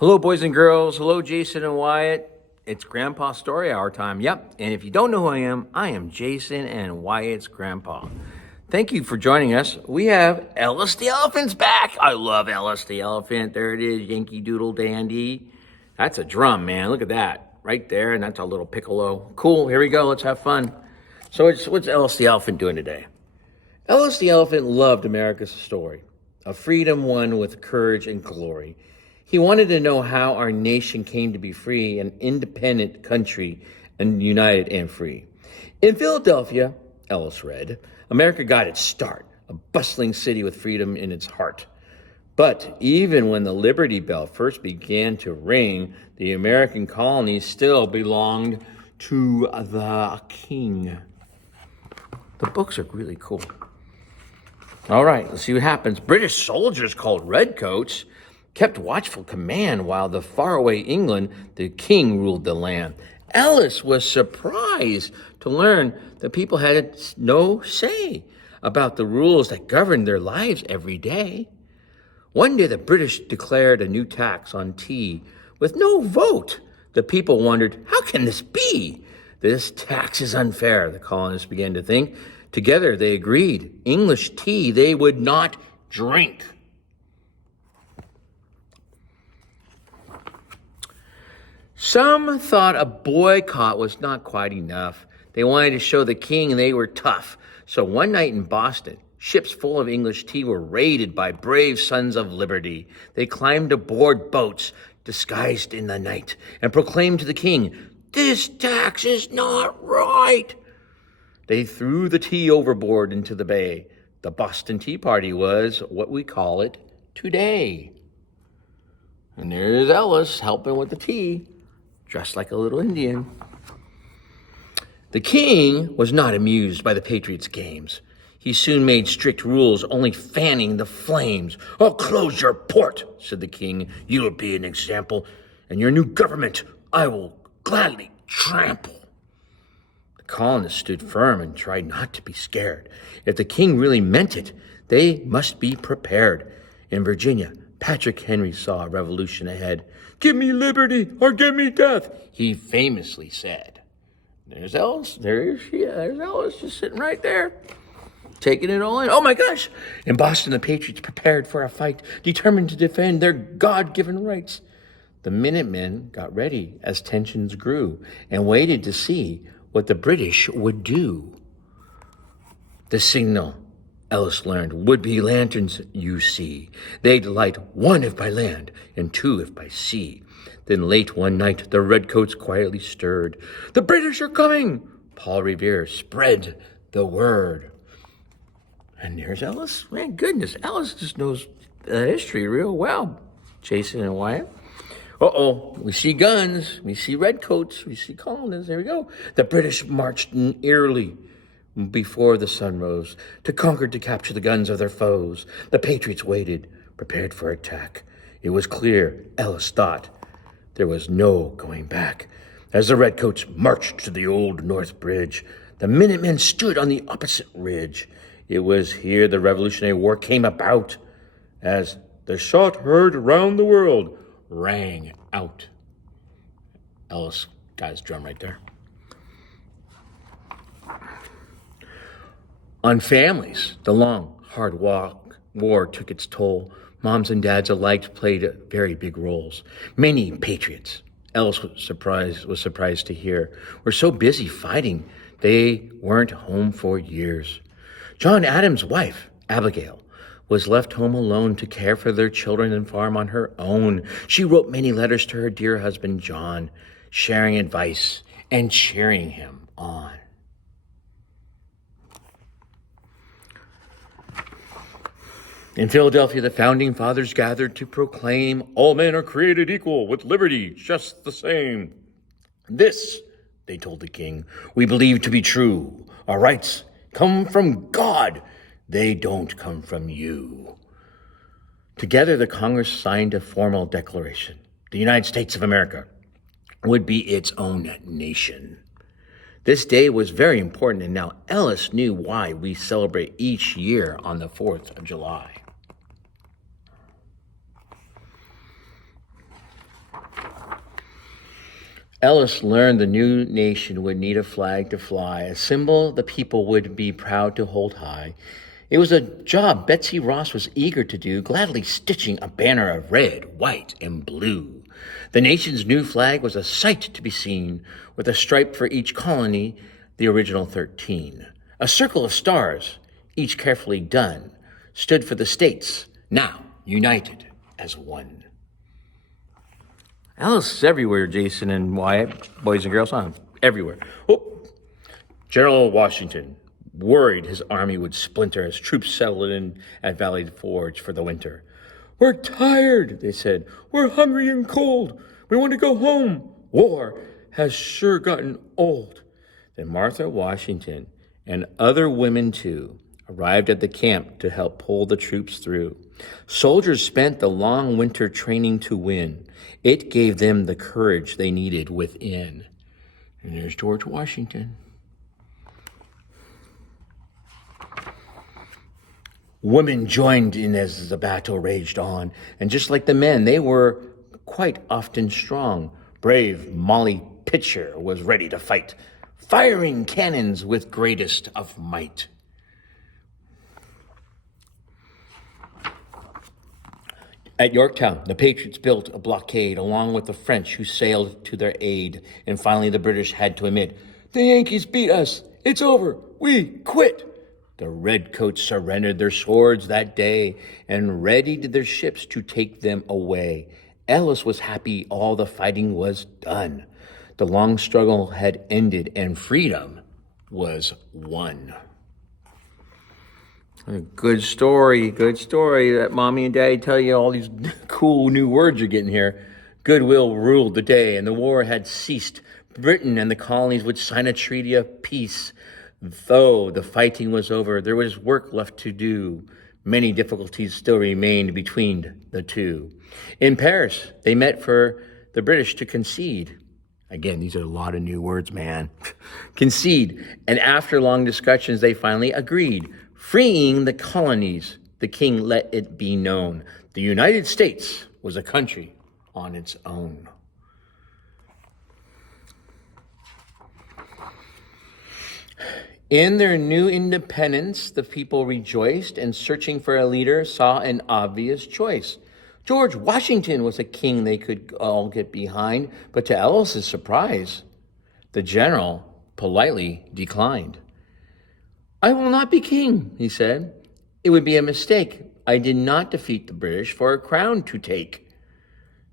Hello, boys and girls. Hello, Jason and Wyatt. It's Grandpa Story Hour time. Yep. And if you don't know who I am Jason and Wyatt's grandpa. Thank you for joining us. We have Ellis the Elephant's back. I love Ellis the Elephant. There it is, Yankee Doodle Dandy. That's a drum, man. Look at that right there. And that's a little piccolo. Cool. Here we go. Let's have fun. So what's Ellis the Elephant doing today? Ellis the Elephant loved America's story, a freedom won with courage and glory. He wanted to know how our nation came to be free, an independent country, and united and free. In Philadelphia, Ellis read, America got its start, a bustling city with freedom in its heart. But even when the Liberty Bell first began to ring, the American colonies still belonged to the king. The books are really cool. All right, let's see what happens. British soldiers called redcoats kept watchful command while the faraway England, the king, ruled the land. Ellis was surprised to learn that people had no say about the rules that governed their lives every day. One day the British declared a new tax on tea with no vote. The people wondered, how can this be? This tax is unfair, the colonists began to think. Together they agreed, English tea they would not drink. Some thought a boycott was not quite enough. They wanted to show the king they were tough. So one night in Boston, ships full of English tea were raided by brave sons of liberty. They climbed aboard boats disguised in the night and proclaimed to the king, this tax is not right. They threw the tea overboard into the bay. The Boston Tea Party was what we call it today. And there's Ellis helping with the tea, dressed like a little Indian. The king was not amused by the Patriots' games. He soon made strict rules, only fanning the flames. Oh, close your port, said the king. You'll be an example, and your new government I will gladly trample. The colonists stood firm and tried not to be scared. If the king really meant it, they must be prepared. In Virginia, Patrick Henry saw a revolution ahead. Give me liberty or give me death, he famously said. There's Ellis. There's Ellis just sitting right there, taking it all in. Oh my gosh! In Boston, the Patriots prepared for a fight, determined to defend their God-given rights. The Minutemen got ready as tensions grew and waited to see what the British would do. The signal, Ellis learned, would be lanterns, you see. They'd light one if by land and two if by sea. Then late one night, the redcoats quietly stirred. The British are coming! Paul Revere spread the word. And there's Ellis. Man, goodness, Ellis just knows history real well. Jason and Wyatt. Uh-oh, we see guns, we see redcoats, we see colonists. There we go. The British marched in eerily before the sun rose, to capture the guns of their foes. The Patriots waited, prepared for attack. It was clear, Ellis thought, there was no going back. As the redcoats marched to the old North Bridge, the Minutemen stood on the opposite ridge. It was here the Revolutionary War came about, as the shot heard round the world rang out. Ellis got his drum right there. On families, the long, hard war took its toll. Moms and dads alike played very big roles. Many patriots, Ellis was surprised to hear, were so busy fighting they weren't home for years. John Adams' wife, Abigail, was left home alone to care for their children and farm on her own. She wrote many letters to her dear husband, John, sharing advice and cheering him on. In Philadelphia, the founding fathers gathered to proclaim, all men are created equal with liberty just the same. This, they told the king, we believe to be true. Our rights come from God. They don't come from you. Together, the Congress signed a formal declaration. The United States of America would be its own nation. This day was very important, and now Ellis knew why we celebrate each year on the 4th of July. Ellis learned the new nation would need a flag to fly, a symbol the people would be proud to hold high. It was a job Betsy Ross was eager to do, gladly stitching a banner of red, white, and blue. The nation's new flag was a sight to be seen, with a stripe for each colony, the original 13. A circle of stars, each carefully done, stood for the states, now united as one. Alice is everywhere, Jason and Wyatt, boys and girls, everywhere. Oh, General Washington, worried his army would splinter as troops settled in at Valley Forge for the winter. "We're tired," they said. "We're hungry and cold. We want to go home. War has sure gotten old." Then Martha Washington, and other women too, arrived at the camp to help pull the troops through. Soldiers spent the long winter training to win. It gave them the courage they needed within. And there's George Washington. Women joined in as the battle raged on, and just like the men, they were quite often strong. Brave Molly Pitcher was ready to fight, firing cannons with greatest of might. At Yorktown, the Patriots built a blockade along with the French who sailed to their aid, and finally the British had to admit, "The Yankees beat us. It's over. We quit." The redcoats surrendered their swords that day and readied their ships to take them away. Ellis was happy all the fighting was done. The long struggle had ended and freedom was won. A good story that mommy and daddy tell you all these cool new words you're getting here. Goodwill ruled the day and the war had ceased. Britain and the colonies would sign a treaty of peace. Though the fighting was over, there was work left to do. Many difficulties still remained between the two. In Paris, they met for the British to concede. Again, these are a lot of new words, man. Concede. And after long discussions, they finally agreed. Freeing the colonies, the king let it be known. The United States was a country on its own. In their new independence, the people rejoiced and searching for a leader saw an obvious choice. George Washington was a king they could all get behind, but to Ellis's surprise, the general politely declined. "I will not be king," he said. "It would be a mistake. I did not defeat the British for a crown to take."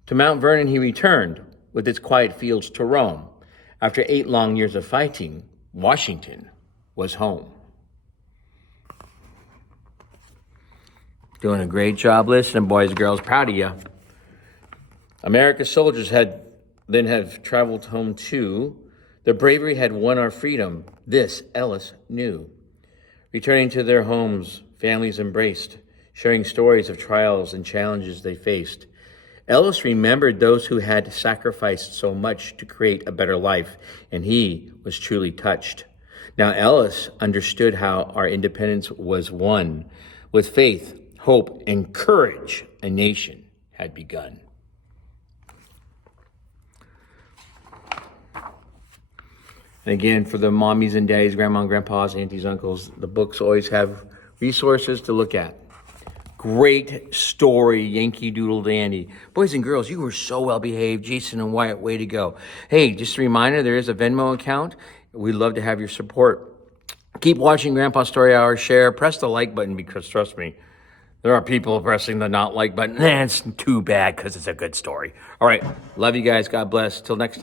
To Mount Vernon he returned, with its quiet fields to roam. After 8 long years of fighting, Washington was home. Doing a great job listening, boys and girls. Proud of you. America's soldiers have traveled home too. Their bravery had won our freedom. This Ellis knew. Returning to their homes, families embraced, sharing stories of trials and challenges they faced. Ellis remembered those who had sacrificed so much to create a better life, and he was truly touched. Now Ellis understood how our independence was won. With faith, hope, and courage, a nation had begun. And again, for the mommies and daddies, grandma and grandpas, aunties, uncles, the books always have resources to look at. Great story, Yankee Doodle Dandy. Boys and girls, you were so well behaved. Jason and Wyatt, way to go. Hey, just a reminder, there is a Venmo account. We'd love to have your support. Keep watching Grandpa Story Hour. Share. Press the like button because, trust me, there are people pressing the not like button. It's too bad because it's a good story. All right. Love you guys. God bless. Till next time.